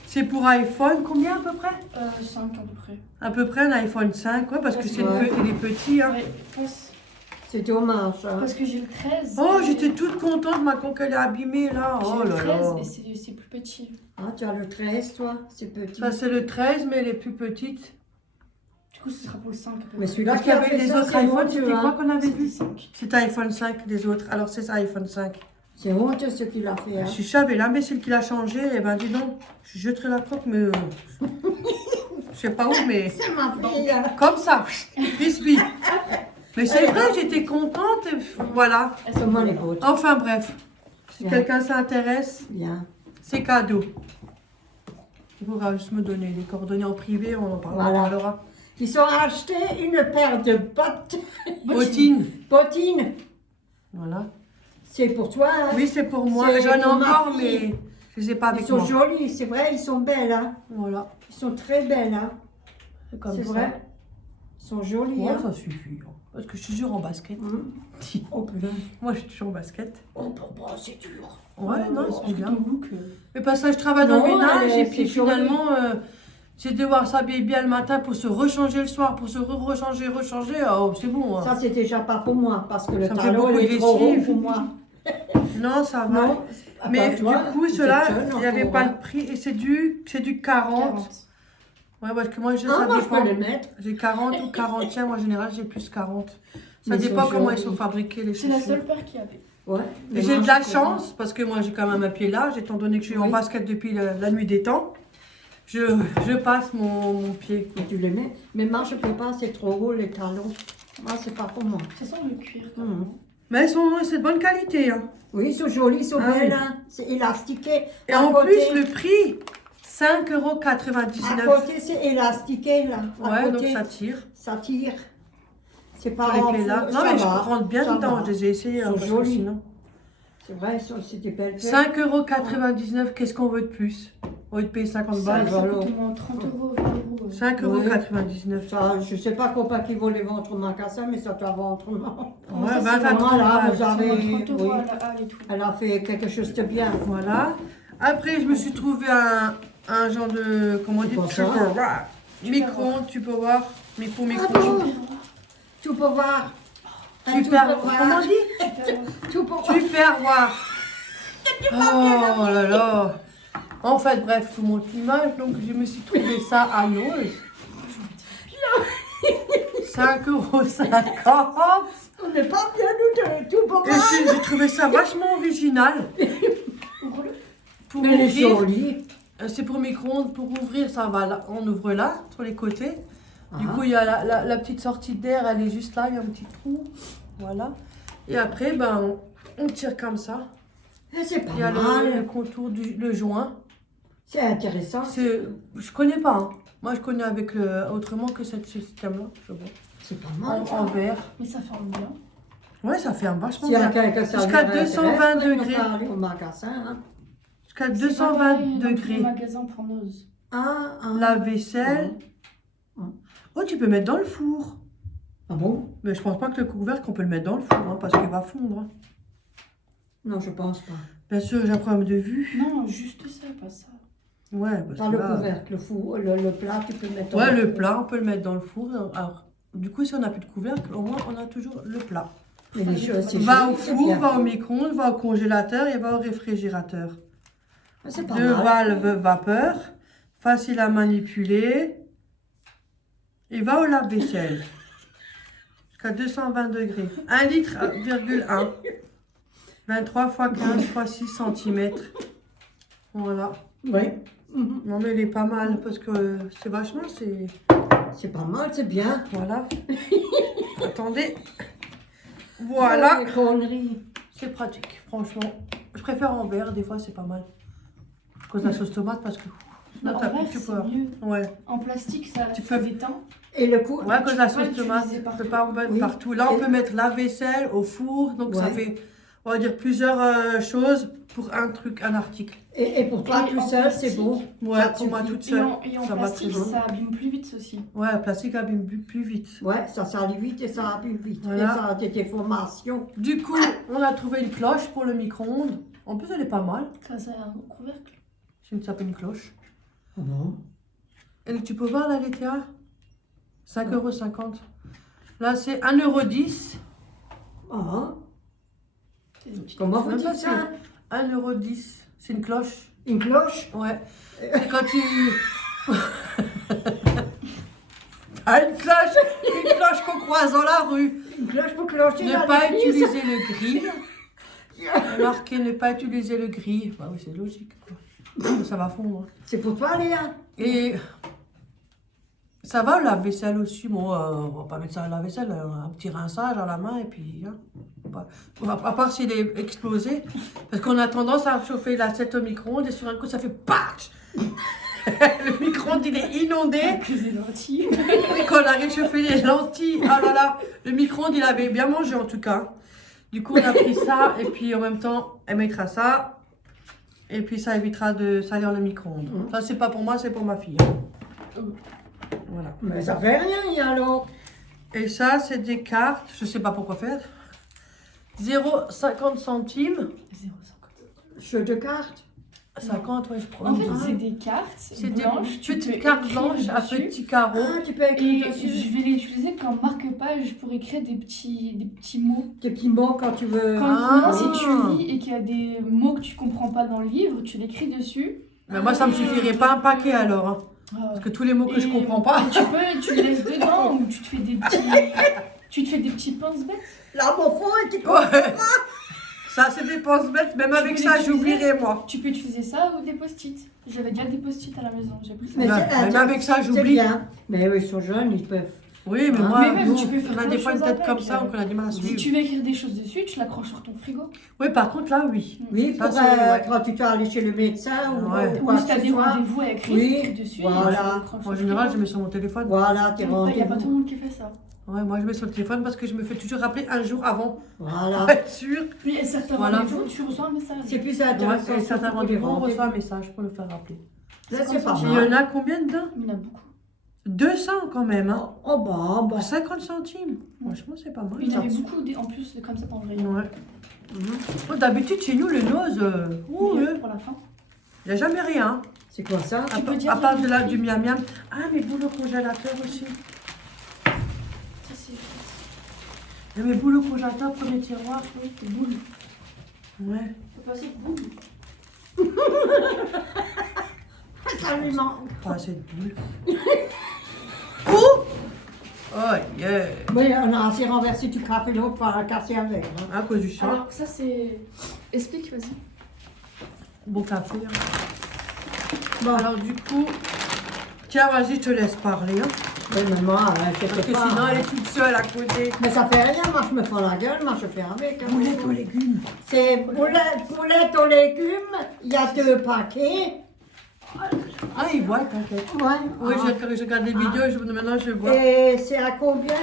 C'est pour iPhone, combien à peu près? 5 à peu près. À peu près un iPhone 5, ouais, parce que c'est Ouais. il est petit. Hein. Ouais, je pense. C'est dommage. Hein. Parce que j'ai le 13. Oh, j'étais toute contente, ma coque elle est abîmée là. J'ai Oh le là 13 là. et c'est plus petit. Ah, tu as le 13, toi? C'est petit. Ça c'est le 13, mais elle est plus petite. Du coup, ce sera pour le 5 à peu Mais près. celui-là Parce qui qu'il y a avait fait les ça, autres c'est iPhones, honteux, c'était hein. quoi qu'on avait C'était vu? 5. C'était iPhone 5 des autres, alors c'est ça iPhone 5. C'est honteux ce qu'il a fait. Hein. Si je savais l'imbécile qui l'a changé, eh ben dis donc, je jetterais la coque, mais je sais pas où, mais C'est ma fille. Hein. comme ça, crispy. Mais c'est vrai, j'étais contente, et voilà. Comment les beaux. Enfin bref, si Bien. quelqu'un s'intéresse, Bien. c'est cadeau. Il faudra juste me donner les coordonnées en privé, on en Voilà. parlera. Ils ont acheté une paire de bottes. Bottine. Bottines. Voilà. C'est pour toi. Hein. Oui, c'est pour moi. C'est J'en ai pour ma encore, fille. mais je les ai pas Ils avec sont moi. jolis, c'est vrai, ils sont belles. Hein. Voilà. Ils sont très belles. Hein. C'est comme C'est ça. vrai. Ils sont jolis. Ouais, Hein. ça suffit. hein. Parce que je suis toujours en basket. Oh putain. Moi, je suis toujours en basket. Oh papa, c'est dur. Ouais, non, ils sont Parce que bien. ton look. Mais parce que je travaille dans le Non, ménage elle est- et puis c'est joli. finalement, c'est devoir s'habiller bien le matin pour se rechanger le soir, pour se rechanger. Oh, c'est bon. hein. Ça, c'est déjà pas pour moi, parce que le Ça me fait talon, beaucoup il de est trop haut lessive. pour moi. Non, ça va. Non. à Mais part du toi, coup, t'es ceux-là, jeune il n'y avait encore, pas hein. le prix et c'est du 40. 40. Ouais, parce que moi, Ah, ça moi, je dépend. peux les mettre. J'ai 40 ou 40e, en général, j'ai plus 40. Ça Mais ils dépend sont comment ils jolis. sont fabriqués, les C'est la chaussures. seule paire qu'il y avait. Ouais. Et Mais j'ai moi, de la je peux chance, parce que moi, j'ai quand même un pied large, étant donné que je suis en Oui. basket depuis la nuit des temps. Je passe mon pied. pas. Tu les mets. Mais moi, je peux pas, c'est trop haut les talons. Moi, c'est pas pour moi. Ça sent le cuir. Mais c'est de bonne qualité. Hein. Oui, ils sont jolis, ils sont Ah belles. oui. Hein. C'est élastiqué. Et À en côté- plus, le prix, 5,99 À côté, c'est élastiqué, là. À Ouais, donc côté, ça tire. ça tire. C'est pas Avec en les fou- là. Non, ça mais je va, rentre bien ça dedans. va. Je les ai essayés. hein, Ils sont parce que jolis. sinon. C'est vrai, c'est des belles paires. 5,99 €, qu'est-ce qu'on veut de plus? Au lieu de payer 50 Ça, balles. ça voilà. coûte au moins 30 euros, 20 euros. 5,99 €. Ça, je sais pas combien ils vont les vendre au magasin, mais ça doit vendre. Ouais, Ça, ben, c'est t'as vraiment 30 là, balles. vous C'est avez- moins 30 euros oui. à la halle et tout. Elle a fait quelque chose de bien. Voilà. Après, je me suis trouvé un genre de, comment on dit, Quoi, ça Tupperware. Micro, tu peux voir. Micro. Ah bon Tout pour voir. Un Super. tout pour voir. Comment on dit? Tout pour voir. Tupperware. Oh là là. En fait, bref, je vous montre l'image. Donc, je me suis trouvé ça à Lowe's. 5,50 €. On n'est pas bien, nous, de tout pour Et voir. j'ai trouvé ça vachement original. Ouvre-le. Pour Mais elle est ouvrir, jolie. c'est pour micro-ondes. Pour ouvrir, ça va là. On ouvre là, sur les côtés. Du Ah. coup, il y a la petite sortie d'air, elle est juste là, il y a un petit trou. Voilà. Et après, ben, on tire comme ça. Eh, c'est pas Il y a le mal. contour le joint. C'est intéressant. Je connais pas. Hein. Moi, je connais avec autrement que ce système-là. Je vois. C'est pas mal. En verre. Mais ça ferme bien. Ouais, ça fait un vachement S'il y a bien. quelqu'un ça Jusqu'à lui 220 intéresse, degrés. on va aller au magasin. Hein. Jusqu'à C'est 220 pareil dans tous les degrés. magasins Pornose. Ah, ah. La vaisselle. Oh, tu peux mettre dans le four. Ah bon? Mais je pense pas que le couvercle, on peut le mettre dans le four, hein, parce qu'il va fondre. hein. Non, je pense pas. Bien sûr, j'ai un problème de vue. Non, juste ça, pas ça. Ouais, parce Pas que le là- couvercle, le plat, tu peux le mettre Ouais, dans le plat, on peut le mettre dans le four. Alors, du coup, si on n'a plus de couvercle, au moins, on a toujours le plat. Mais les choses, c'est Va joli, au c'est four, bien. va au micro-ondes, va au congélateur et va au réfrigérateur. Ah, c'est pas Deux mal. valves vapeur, facile à manipuler. Et va au lave-vaisselle. jusqu'à 220 degrés. 1 litre, 1,1. 23 x 15 x 6 cm. Voilà. Oui. Non mais il est pas mal parce que c'est vachement, c'est... C'est pas mal, c'est bien. Voilà. Attendez. Voilà. Oh, les conneries. C'est pratique, franchement. Je préfère en verre, des fois c'est pas mal. À cause de la sauce tomate parce que... Non, Non, en t'as verre, plus, tu c'est peux. mieux. Ouais. En plastique, ça Tu ça peux- déteint. Et le coup. Ouais, à cause de la peux pas sauce tomate, l'utiliser tu partout. peux pas en mettre Oui. partout. Là, on Et- peut mettre la vaisselle au four, donc ça Ouais. fait, on va dire, plusieurs choses pour un truc, un article. Et pour toi, Et tout en seul, c'est plastique. bon. Ouais, Ça pour moi suffit. toute Et seule, en ça va très plastique, bien. ça abîme plus vite aussi. Ouais, le plastique abîme plus vite. Ouais, ça salit vite et ça abîme vite. Voilà. Et ça a des déformations. Du coup, on a trouvé une cloche pour le micro-ondes. En plus, elle est pas mal. Ça a un couvercle. C'est une sapine cloche. Ah bon? Et tu peux voir la Latéa 5,50 €. Là, c'est 1,10 €. Ah, C'est des petites- comment vous Même pas dites ça? 1,10 €. C'est une cloche. Une cloche? Ouais. C'est quand tu... Ah, une cloche qu'on croise dans la rue. Une cloche pour clocher dans Ne pas l'église. utiliser le grill. Marqué ne pas utiliser le grill. Bah oui, c'est logique, quoi. Ça va fondre. C'est pour toi, Léa? Et ça va, la vaisselle aussi. Bon, on va pas mettre ça à la vaisselle, un petit rinçage à la main et puis. Hein, à part s'il est explosé, parce qu'on a tendance à chauffer l'assiette au micro-ondes et sur un coup ça fait patch. Le micro-ondes il est inondé. Avec des lentilles. Et quand on a réchauffé les lentilles, oh là là, le micro-ondes il avait bien mangé en tout cas. Du coup on a pris ça et puis en même temps elle mettra ça. Et puis ça évitera de salir le micro-ondes. Ça c'est pas pour moi, c'est pour ma fille. Hein. Voilà. Mais ça fait rien, y alors. Et ça c'est des cartes, je sais pas pourquoi faire. 0,50 centimes. 0,50. Jeu de cartes. 50, ouais, je crois. En fait, Ah. c'est des cartes C'est des blanches. tu petites peux cartes écrire blanches à dessus. petits carreaux. Ah, tu peux Et écrire dessus je vais les utiliser comme marque-page pour écrire des petits mots. des petits mots quand tu veux. Quand Ah. si tu lis et qu'il y a des mots que tu comprends pas dans le livre, tu l'écris dessus. Mais moi ça me suffirait pas un paquet alors. Hein. Parce que tous les mots que je Et- comprends pas. et tu les laisses dedans ou tu te fais des petits pince-bêtes. Là, mon fond, tu Ouais. Ça c'est des penses-bêtes, même Tu avec peux ça l'utiliser. j'oublierais moi. Tu peux utiliser ça ou des post-it. J'avais déjà des post-it à la maison, j'ai pris ça. Mais Ouais, c'est même avec ça C'est j'oublie. bien. Mais eux, ils sont jeunes, ils peuvent. Oui, mais Ah, moi, mais même, nous, tu peux faire on a plein des de fois une choses tête avec, comme ça, donc on a du mal à Si suivre. tu veux écrire des choses dessus, tu l'accroches sur ton frigo. Oui, par contre là, oui. Oui, Ça, pour c'est- ouais. quand tu dois aller chez le médecin ou Ouais. quoi Ou que si t'as ce des soit. rendez-vous à écrire, Oui, tu écris dessus voilà. et tu l'accroches sur En le général, je frigo. mets sur mon téléphone. Voilà, tes Il n'y a pas tout le rendez-vous. monde qui fait ça. Ouais, moi je mets sur le téléphone parce que je me fais toujours rappeler un jour avant. Voilà. Pour être sûr. Puis à certains Voilà. rendez-vous, tu reçois un message. C'est plus Ouais, intéressant. et certains surtout pour les rendez-vous, on reçoit un rendez-vous. message pour le faire rappeler. Là, c'est pas Ah. Et il y en mal. a combien dedans? Il y en a beaucoup. 200 quand même, hein. Oh, bah, Pour 50 centimes. Franchement, c'est pas mal. Il y en avait ça. beaucoup en plus comme ça dans le rayon. Ouais. Oh, d'habitude, chez nous, le nose, Mieux pour la fin. il n'y a jamais rien. C'est quoi ça? Tu peux dire À part qu'il y de a là, des du filles. miam miam. Ah, mes boules au congélateur aussi. Ça, c'est Il y a mes boules au congélateur, premier tiroir. oui, des boules. Ouais. Faut passer de boules. Ça lui manque. Pas assez de boules. Oh! Oh, yeah! Oui, on a assez renversé du café l'autre pour casser un verre. Hein. À cause du chat. Alors, ça, c'est. Explique, vas-y. Bon café. Hein. Bon, Alors, du coup, tiens, vas-y, je te laisse parler. Hein, oui, mais moi, je parce sais que pas. sinon, elle est toute seule à côté. Mais ça fait rien, moi je me fais la gueule, moi je fais avec. hein. Boulettes aux légumes. C'est boulettes aux légumes, il y a 2 paquets. Ah, il voit, t'inquiète. Ouais. Oui, Ah. je regarde des vidéos, maintenant je vois. Et c'est à combien?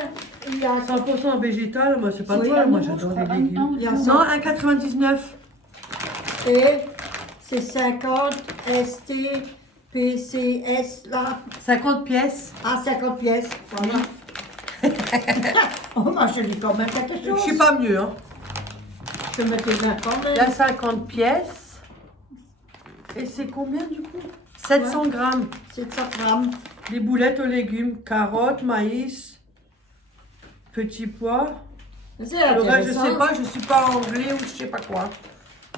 Il y a 100% végétal, moi, c'est pas Oui, toi, moi, je j'adore crois, les légumes. Il y a ou deux. ça. Non, 1,99. Et c'est 50 ST PCS là. 50 pièces. À 50 pièces. Voilà. Oh, moi je dis quand même quelque Je chose. suis pas mieux, hein. Je me disais quand Il y a même. 50 pièces. Et c'est combien du coup? 700 grammes. 700 grammes. Des boulettes aux légumes, carottes, maïs, petits pois. C'est Le reste, je intéressant. sais pas, je suis pas anglais ou je sais pas quoi.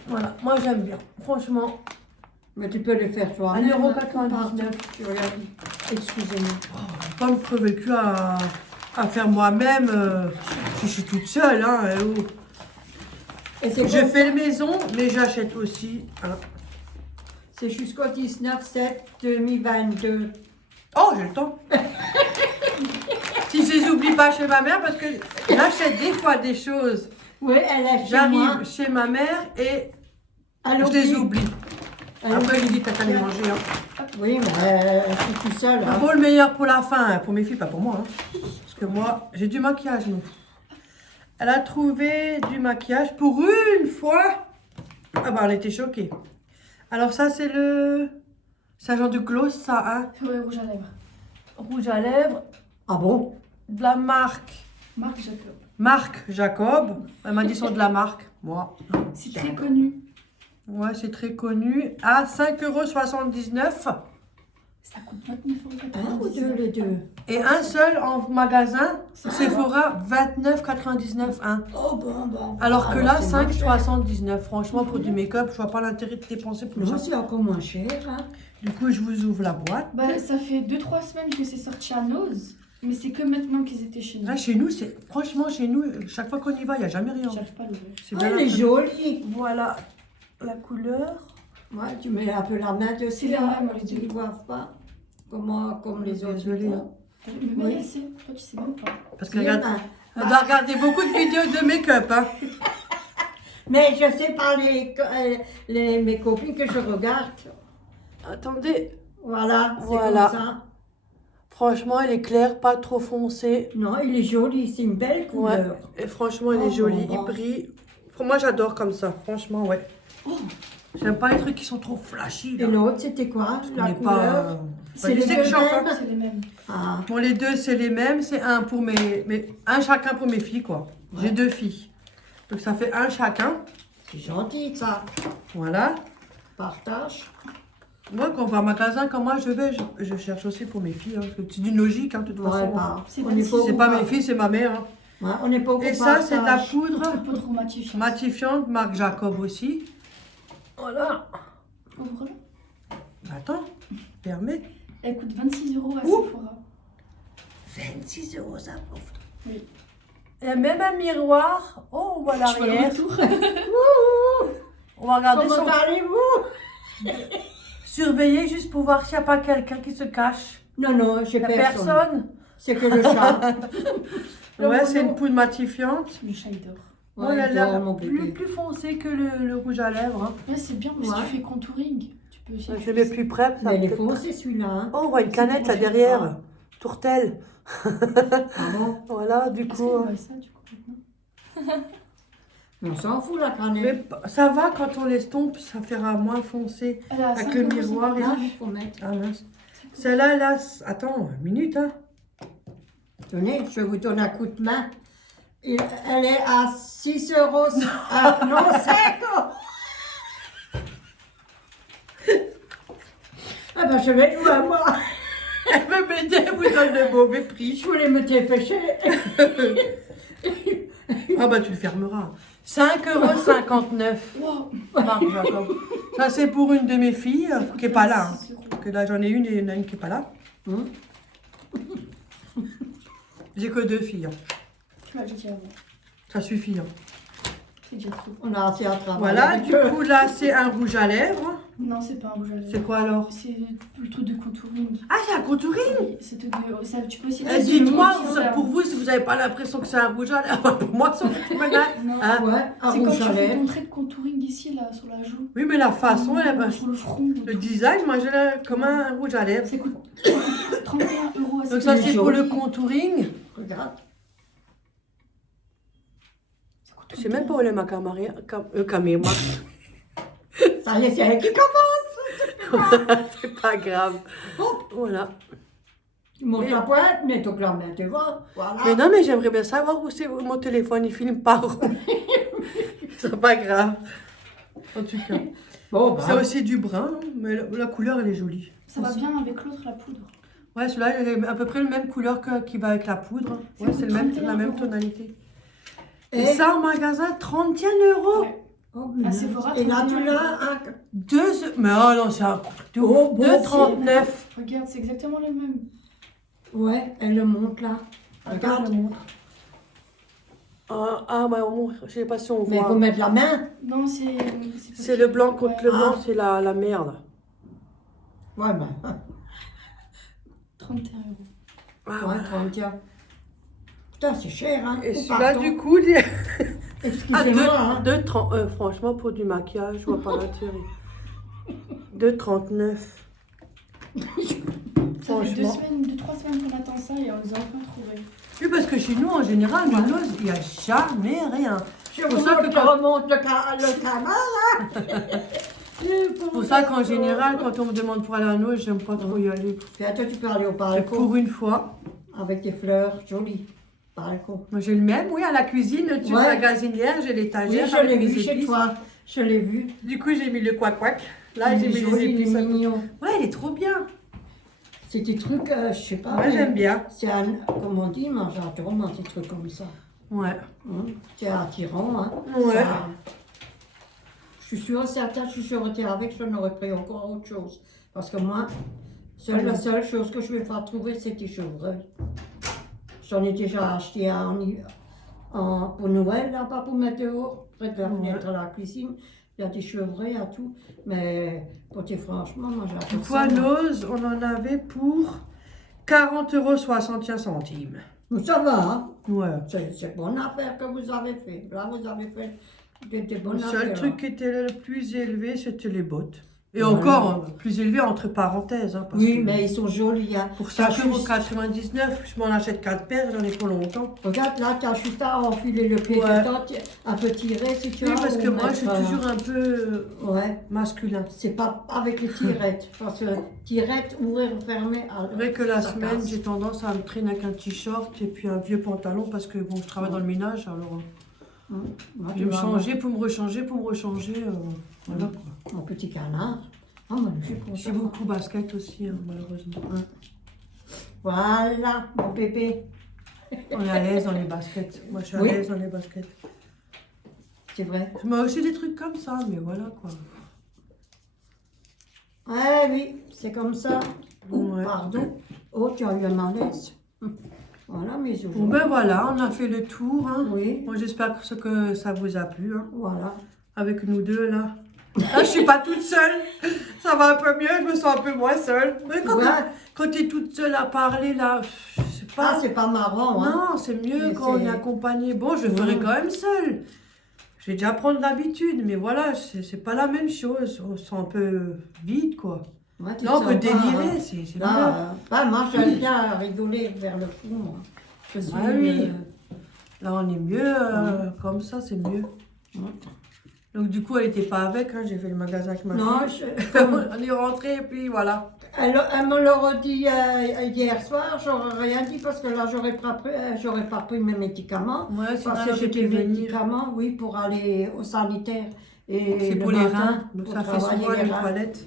Voilà, moi j'aime bien. Franchement, Mais tu peux le faire toi-même. 1,99 €. Tu regardes. Excusez-moi. Pas me crever le cul à faire moi-même. Je suis toute seule, hein. Et c'est Je bon. fais le maison, mais j'achète aussi. Hein. C'est jusqu'au 19/7/2022. Oh, j'ai le temps. Si je les oublie pas chez ma mère, parce que j'achète des fois des choses. Oui, elle est chez moi. J'arrive chez ma mère et Elle je les oublie. Elle Après, je oublie. lui dis, t'as qu'à les manger. Hein. Oui, mais je suis tout seule. Hein. Faut le meilleur pour la fin, hein, pour mes filles, pas pour moi. Hein. Parce que moi, j'ai du maquillage, nous. Elle a trouvé du maquillage pour une fois. Ah bah, on était choqués. Alors ça, c'est le... C'est un genre de gloss, ça, hein. Ouais, rouge à lèvres. Rouge à lèvres, Ah bon? de la marque Marc Jacob. Marc Jacob. Elle m'a dit sont de la marque. Moi. C'est très connu. Ouais, c'est très connu. À 5,79 €. Ça coûte 29,99 Un ou deux, les deux? Et un seul en magasin, Sephora, 29,99 €. Hein. Oh bon. Alors que là, c'est moins cher. 5,79 €. Franchement, pour du make-up, je vois pas l'intérêt de dépenser pour Non, ça. c'est encore moins cher. Hein. Du coup, je vous ouvre la boîte. Bah, ça fait 2-3 semaines que c'est sorti à Nose, mais c'est que maintenant qu'ils étaient chez nous. Là, chez nous, c'est franchement, chez nous, chaque fois qu'on y va, il n'y a jamais rien. J'arrive pas à l'ouvrir. C'est Oh, bien elle est la- jolie. Voilà la couleur. Ouais, tu mets un peu la main dessus. C'est la là, même, tu les ne deux. vois pas. Comme les autres. Désolée, font. hein. Mais Oui. elle sait. Toi, tu sais même pas. Parce Oui, qu'elle regarde... ben, Elle doit regarder beaucoup de vidéos de make-up. Hein. mais je sais par mes copines que je regarde. Attendez. Voilà, c'est Voilà. comme ça. Franchement, elle est claire, pas trop foncée. Non, il est joli, c'est une belle Ouais. couleur. Et franchement, elle est Oh, jolie. bon. Il brille. Moi, j'adore comme ça. Franchement, ouais. J'aime pas les trucs qui sont trop flashy. Et Là. l'autre, c'était quoi? On La n'est couleur? pas... C'est pas les du sex deux shop, hein. mêmes. C'est les mêmes. Ah, Bon, les deux, c'est les mêmes. C'est un pour un chacun pour mes filles, quoi. J'ai Ouais. 2 filles. Donc, ça fait un chacun. c'est gentil ça. Voilà. Partage. Moi, quand on va au magasin, quand moi je vais, je cherche aussi pour mes filles. Hein, parce que c'est d'une logique, hein, de toute Ouais, façon. bah, C'est on n'est 26. pas C'est au pas courant. mes filles, c'est ma mère. Hein. Ouais, on n'est pas au Et courant, ça, c'est de la partage. poudre Le pot trop matifiant. matifiante, marque Jacob aussi. Voilà. Ouvre-le. Attends, permets. Elle coûte 26 € à Ouh. Sephora. 26 € ça pauvre. Oui. Il y a même un miroir. Oh, on voit Tu vois le l'arrière. retour. On va regarder Comment son... allez-vous? Surveiller juste pour voir s'il n'y a pas quelqu'un qui se cache. Non, non, j'ai Il n'y a personne. personne. C'est que le chat. Ouais, c'est une poudre matifiante. Le chat, il dort. Bon, elle a il l'air dort, mon bébé. plus foncé que le rouge à lèvres. Hein. Ouais, c'est bien, mais Ouais. si tu fais contouring, tu peux aussi. Je le mets plus près. Ça Mais il est me fait- foncé celui-là. Hein. Oh, on voit une C'est canette pour là faire derrière. quoi Tourtelle. Ah bon? Voilà, du Est-ce coup. qu'on voit ça, du coup, maintenant? On s'en fout la Mais canette. ça va quand on l'estompe, ça fera moins foncé. Elle a Avec 5 le €, miroir et c'est Là, pas il faut mettre. Ah mince. Celle-là, là, attends, une minute, hein. Tenez, je vous donne un coup de main. Elle est à 6 €. Ah, non, 5 €. Ah ben je vais jouer à moi. Elle veut m'aider, elle vous donne le mauvais prix. Je voulais me dépêcher. Ah bah tu le fermeras. 5,59 €. Wow. Marc Jacob. Ça c'est pour une de mes filles Ça coûte qui est pas là. 26 €. Hein. Que là j'en ai une et il y en a une qui est pas là. Hum. J'ai que 2 filles. Hein. Tu m'as dit avant. Ça suffit. Hein. C'est déjà trop. On a assez à travailler. Voilà, avec du eux. coup là c'est un rouge à lèvres. Non, c'est pas un rouge à lèvres. C'est quoi alors? C'est le truc de contouring. Ah c'est un contouring. Oui, c'est tout de... ça, tu peux aussi... Dites-moi, Ça- pour vous, si vous n'avez pas l'impression que c'est un rouge à lèvres, pour moi, c'est malade. Non. Hein? Ouais, un C'est quand rouge tu à fais lèvres. ton trait de contouring ici, là, sur la joue. Oui, mais la façon, elle, Ou sur le front. le design, moi, j'ai l'air comme un rouge à lèvres. Ça coûte 31 € à Donc ça, c'est pour le joli. contouring. Regarde. Ça coûte Je sais même pas où est ma caméra. Caméra. Ça y est, c'est elle qui commence. C'est pas grave. Voilà. Tu montes la pointe, mets ton la main devant. Voilà. Mais non, mais j'aimerais bien savoir où c'est mon téléphone. Il filme pas rond. C'est pas grave. En tout cas. Bon, C'est bah. aussi du brun, mais la couleur, elle est jolie. Ça va bien avec l'autre, la poudre. Ouais, celui-là, il est à peu près la même couleur qui va avec la poudre. Ouais, c'est la 31 même €. tonalité. Et- Et ça, en magasin, 31 €. Ouais. Oh, À Sephora, et là, 31 tu l'as un. 2... Mais oh non, c'est un truc de Oh, ouf. bon, 2,39 €. Regarde, c'est exactement le même. Ouais, elle le monte là. Attends, Regarde. je montre. Ah, bah, je sais pas si on Mais il voit. faut mettre la main. Non, c'est. C'est le blanc contre le blanc, Ah. c'est la merde. Ouais, ben, 31 €. Ah, ouais, 30 ans. Putain, c'est cher, hein. Et Oh, celui-là, pardon. du coup, il est Excusez-moi, hein. 2,30. Franchement, pour du maquillage, je vois pas l'intérêt. 2,39. Ça fait Franchement. 2-3 semaines qu'on attend ça et on les a enfin trouvés. Oui, parce que chez nous, en général, le nose, il n'y a jamais rien. Je pour ça que remonte, quand- remonte le canard, hein. C'est pour ça qu'en général, quand on me demande pour aller à Noël, j'aime pas trop y aller. Puis toi, tu peux aller au C'est balcon pour une fois. avec des fleurs jolies. Balcon. Moi, j'ai le même, oui, à la cuisine, tu Ouais. vois, la gazinière, j'ai Oui, l'étagère. je avec l'ai les vu chez épices. toi. Je l'ai vu. Du coup, j'ai mis le couac-couac. Là, j'ai Il est mis les joli, il épices. est mignon. Ouais, il est trop bien. C'est des trucs, je sais pas. Moi, mais j'aime bien. C'est un, comme on dit, moi j'adore moi, des trucs comme ça. Ouais. C'est attirant, hein. Ouais. Ça- je suis sûre, certains, je suis sûre que avec, je n'aurais pris encore autre chose. Parce que moi, la seule chose que je vais pas trouver, c'est des chevreuils. J'en ai déjà acheté un pour Noël, là, pas pour mettre dehors, près de la fenêtre à la cuisine. Il y a des chevreuils à tout. Mais pour dire franchement, moi j'adore Du coup, ça. à moi. Nose, on en avait pour 40,61 €. Mais ça va, hein. Ouais. C'est bonne affaire que vous avez fait. Là, vous avez fait des bonnes Le affaires. seul truc qui était le plus élevé, c'était les bottes. Et Voilà. encore, plus élevé entre parenthèses. Hein, parce Oui, que mais ils sont jolis. Hein. pour T'as juste- 5,99 €, je m'en achète 4 paires, j'en ai pour longtemps. Regarde, là, tu as juste à enfiler le pied Ouais. dedans, un peu tiré si tu Oui, as. parce ou que moi, je suis mettre, toujours un peu Ouais, masculin. c'est pas avec les tirettes. Parce que tirettes, ouvrir, fermer. C'est vrai que la ça semaine, casse. j'ai tendance à me traîner avec un t-shirt et puis un vieux pantalon parce que bon, je travaille dans le ménage, alors Moi, je tu vais me vas changer pour me rechanger, voilà quoi. Mon petit canard. Oh, moi, je suis Je suis contente. beaucoup basket aussi, hein, malheureusement. Ouais. Voilà, mon bébé. On est à l'aise dans les baskets. Moi, je suis à Oui. l'aise dans les baskets. C'est vrai. Je mets aussi des trucs comme ça, mais voilà quoi. Ouais, oui, c'est comme ça. Ouais. Pardon. Oh, tu as eu un malaise. Voilà, mes jours. Bon ben voilà, on a fait le tour. Hein. Oui, Moi, j'espère que ça vous a plu. Hein. voilà. Avec nous deux là. Là, je suis pas toute seule. Ça va un peu mieux, je me sens un peu moins seule. Mais quand tu es toute seule à parler là, je sais pas. Ah, c'est pas marrant, hein. Non, c'est mieux Mais quand on est c'est- accompagné. Bon, je le ferai quand même seule. Je vais déjà prendre l'habitude, mais voilà, c'est pas la même chose. On se sent un peu vide, quoi. Ouais, tu Là, te on peut sens pas, délirer, hein. c'est mieux. Là, moi, j'aime bien rigoler vers le fond, moi. Je suis, Ah oui. Là, on est mieux, comme ça, c'est mieux. Donc, du coup, elle n'était pas avec, hein, j'ai fait le magasin avec ma Non, fille. On est rentré et puis voilà. elle me l'a redit hier soir, j'aurais rien dit parce que là, j'aurais pas pris mes médicaments. Ouais, sinon, Parce que elle j'ai aurait des pu venir. médicaments, oui, pour aller au sanitaire. Et C'est le pour les matin, reins, donc pour ça fait travailler souvent les les reins. toilettes.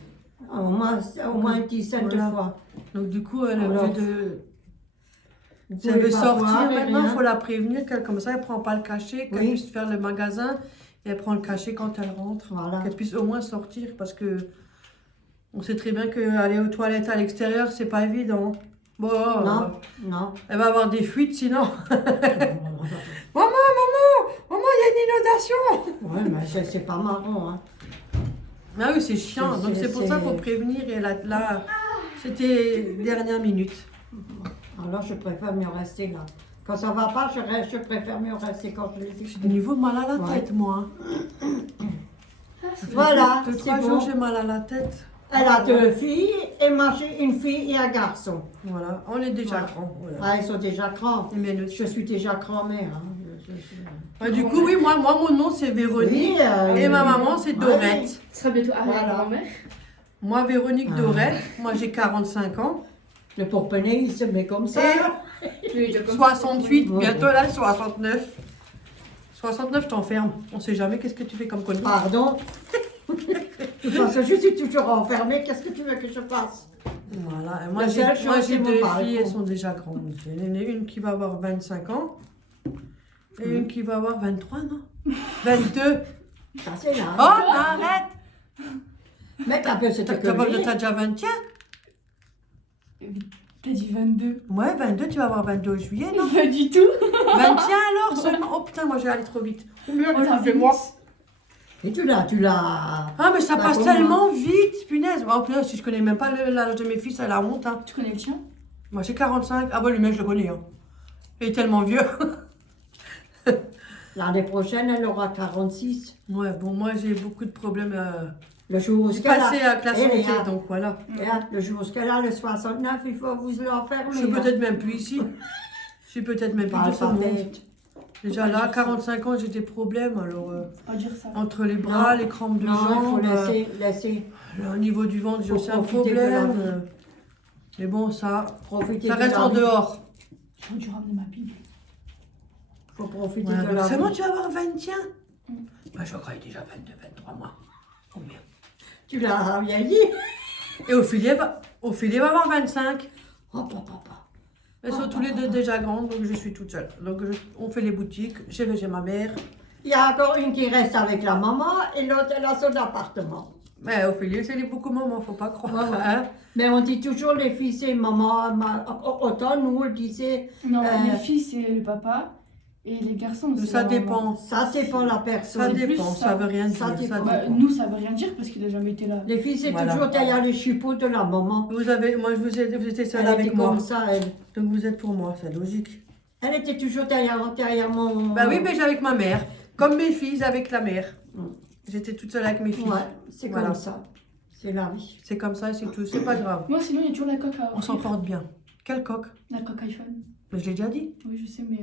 Au moins une dizaine Voilà. de fois. Donc, du coup, elle est Alors, obligée de. Vous Si elle pouvez veut pas sortir boire et maintenant, il rien. faut la prévenir qu'elle, comme ça, elle prend pas le cachet, qu'elle Oui. puisse faire le magasin et elle prend le cachet quand elle rentre. Voilà. Qu'elle puisse au moins sortir parce que on sait très bien qu'aller aux toilettes à l'extérieur, c'est pas évident. Bon, Non, non. elle va avoir des fuites sinon. Maman, il y a une inondation. Ouais, mais c'est pas marrant, hein. Ah oui, c'est chiant. Donc c'est pour ça qu'il faut prévenir. Et là, c'était dernière minute. Alors je préfère mieux rester là. Quand ça va pas, je préfère mieux rester quand je l'ai dit. J'ai du niveau mal à la Ouais. tête, moi. Voilà, 2-3 c'est jours, bon. j'ai mal à la tête. Elle a 2 filles et moi j'ai une fille et un garçon. Voilà, on est déjà Voilà. grands. Voilà. Ah, ils sont déjà grands. Et mais le- Je suis déjà grand-mère. Hein. Du coup, oui, moi, mon nom c'est Véronique. Oui, Et ma maman c'est ouais, Dorette. Tu seras bientôt Voilà. arrière-grand-mère. Moi, Véronique Ah. Dorette. Moi, j'ai 45 ans. Le porte-monnaie, il se met comme ça. Oui, déjà comme 68, Ouais. bientôt là, 69. 69, je t'enferme. On sait jamais qu'est-ce que tu fais comme connerie. Pardon. De toute façon, je suis toujours enfermée. Qu'est-ce que tu veux que je fasse? Voilà, et moi La j'ai seule chose, c'est mon 2 balcon. filles, elles sont déjà grandes. Il y en a une qui va avoir 25 ans. Et une qui va avoir 23, non 22. Ça, c'est là. Oh, arrête. Mais t'as peu cette T'as connerie. déjà 21. T'as dit 22. Ouais, 22, tu vas avoir 22 juillet, non? Pas du tout. 21 alors seulement. Oh putain, moi j'ai allé trop vite. Oh la Excusez-moi. Et tu l'as. Ah, mais ça Bah, passe comment tellement vite, punaise. Oh, punaise, si je connais même pas l'âge de mes fils, elle a honte. Hein. Tu connais le tien? Moi j'ai 45. Ah, bah, le mec, je le connais. Hein. Il est tellement vieux. L'année prochaine, elle aura 46. Ouais, bon, moi j'ai beaucoup de problèmes. Le jour où J'ai qu'elle a. passé à la Eh, santé, Léa, donc voilà. Léa, le jour où qu'elle a le 69, il faut vous l'enfermer. Je suis peut-être même plus ici. Je suis peut-être même plus Parle de ce pas monde. bête. Déjà là, 45 ans, j'ai des problèmes. Alors, Faut pas dire ça. entre les bras, Non. les crampes de Non, il faut jambes, laisser au niveau du ventre, j'ai Faut aussi un profiter de la problème. vie. Mais bon, ça profiter ça de reste la en vie. dehors. J'aurais dû ramener ma Bible. Faut profiter Ouais, de donc la c'est vie. bon, tu vas avoir 21. Mm. Bah, je croyais déjà 22, 23 mois. Combien? Tu l'as vieilli. Et Ophélie va avoir 25. Oh, papa. Elles sont tous les deux déjà grandes, donc je suis toute seule. Donc on fait les boutiques, j'ai ma mère. Il y a encore une qui reste avec la maman et l'autre, elle a son appartement. Mais Ophélie, c'est beaucoup maman, faut pas croire. Ouais, ouais. Hein. Mais on dit toujours les filles, c'est maman. Autant nous, on le disait, Non, Euh, les filles, c'est le papa. Et les garçons, c'est Ça la maman. dépend. ça dépend la Ça personne. C'est plus dépend, ça. ça veut rien dire. Ça Ça dépend. Bah, dépend. nous, ça veut rien dire parce qu'il a jamais été là. Les filles, c'est Voilà. toujours derrière les chipots de la maman. Moi, vous étiez seule Elle avec était moi. comme ça, elle. Donc vous êtes pour moi, c'est logique. Elle était toujours derrière mon... Bah oui, mais j'ai avec ma mère. Comme mes filles avec la mère. Mm. J'étais toute seule avec mes filles. Ouais, c'est Voilà. comme ça. C'est la vie. C'est comme ça, c'est tout. C'est pas grave. Moi, sinon, il y a toujours la coque à On s'en offrir. porte bien. Quel coq? La coque iPhone. Mais je l'ai déjà dit. Oui, je sais, mais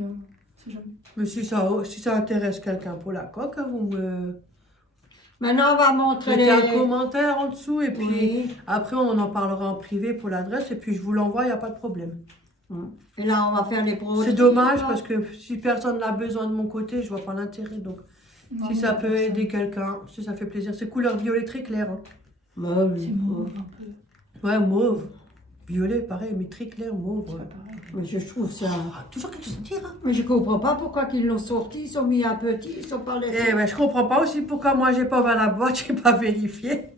c'est jamais. Mais si ça intéresse quelqu'un pour la coque, vous me Maintenant, on va montrer mettez un les... commentaire en dessous et puis Oui. après on en parlera en privé pour l'adresse et puis je vous l'envoie, il n'y a pas de problème. Et là, on va faire les produits. C'est dommage parce que si personne n'a besoin de mon côté, je vois pas l'intérêt. Donc Non, si mais ça on va peut faire aider quelqu'un, si ça fait plaisir. C'est couleur violet très clair. Hein. Bah oui. C'est mauve un peu. Ouais, mauve. Violet, pareil, mais très clair, mauve. C'est Ouais. pas pareil. Mais je trouve ça... Ah, toujours quelque chose à dire. Hein. Mais je comprends pas pourquoi ils l'ont sorti. Ils sont mis un petit, ils sont pas laissés. Eh ben, je comprends pas aussi pourquoi moi j'ai pas ouvert la boîte, j'ai pas vérifié.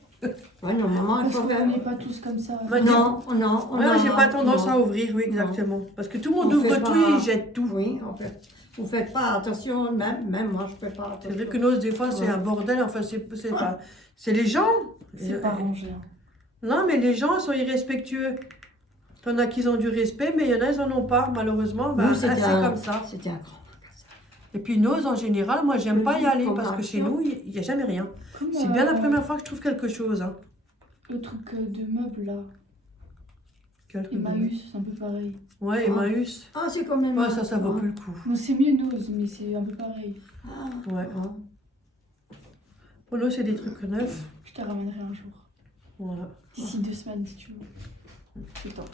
Ouais, non, maman, il Parce faut qu'on faire... n'est pas tous comme ça. Ouais, Non, non, on Ouais, a- j'ai pas tendance non. à ouvrir, oui, exactement. Parce que tout le monde On ouvre fait tout, pas- il jette tout. Oui, en fait. Vous faites pas attention, même moi, je fais pas attention. C'est vrai que nos, des fois, c'est Ouais. un bordel. Enfin, c'est pas. C'est les gens. C'est pas rangé. Hein. Non, mais les gens sont irrespectueux. T'en as qui ont du respect, mais il y en a, ils en ont pas, malheureusement. Bah, Nous, c'est c'était comme ça. C'était un grand magasin. Et puis, nos, en général, moi, j'aime pas y aller Comme parce que chez action. nous, il n'y a jamais rien. Comme, C'est bien la première fois que je trouve quelque chose. Hein. Le truc de meubles là. Quelque- Emmaüs, c'est un peu pareil. Ouais, Emmaüs. Ah, c'est quand même... Ouais, ça vaut plus le coup. Non, c'est mieux Nose, mais c'est un peu pareil. Ah, Ouais. ah. Pour nous, c'est des trucs neufs. Je te ramènerai un jour. Voilà. D'ici 2 semaines si tu veux. C'est toi.